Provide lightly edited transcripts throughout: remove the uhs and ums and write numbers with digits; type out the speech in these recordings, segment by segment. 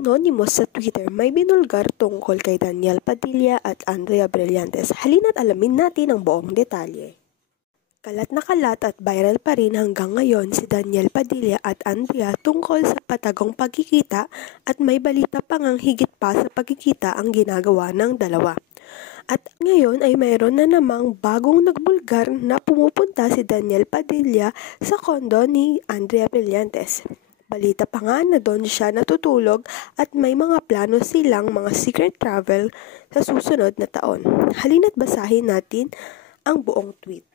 Anonymous sa Twitter may binulgar tungkol kay Daniel Padilla at Andrea Brillantes. Halina't alamin natin ang buong detalye. Kalat na kalat at viral pa rin hanggang ngayon si Daniel Padilla at Andrea tungkol sa patagong pagkikita at may balita pa ngang higit pa sa pagkikita ang ginagawa ng dalawa. At ngayon ay mayroon na namang bagong nagbulgar na pumupunta si Daniel Padilla sa kondo ni Andrea Brillantes. Balita pa nga na doon siya natutulog at may mga plano silang mga secret travel sa susunod na taon. Halina't basahin natin ang buong tweet.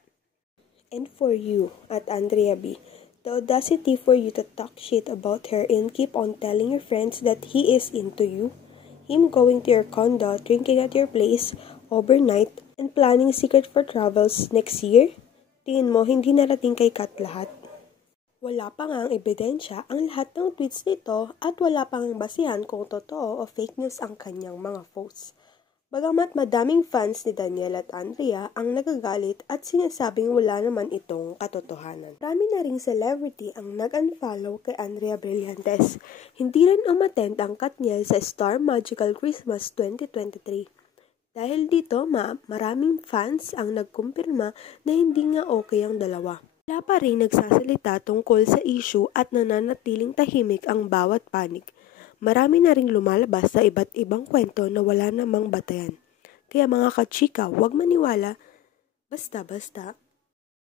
And for you, at Andrea B., the audacity for you to talk shit about her and keep on telling your friends that he is into you, him going to your condo, drinking at your place overnight, and planning secret for travels next year? Tingin mo hindi narating kay Kat lahat? Wala pa nga ang ebidensya ang lahat ng tweets nito at wala pang basihan kung totoo o fake news ang kanyang mga posts. Bagamat madaming fans ni Daniel at Andrea ang nagagalit at sinasabing wala naman itong katotohanan. Marami na ring celebrity ang nag-unfollow kay Andrea Brillantes. Hindi rin umattend ang Katniel sa Star Magical Christmas 2023. Dahil dito, maraming fans ang nagkumpirma na hindi nga okay ang dalawa. Wala pa rin nagsasalita tungkol sa issue at nananatiling tahimik ang bawat panig. Marami na ring lumalabas sa iba't ibang kwento na wala namang batayan. Kaya mga kachika, huwag maniwala basta-basta.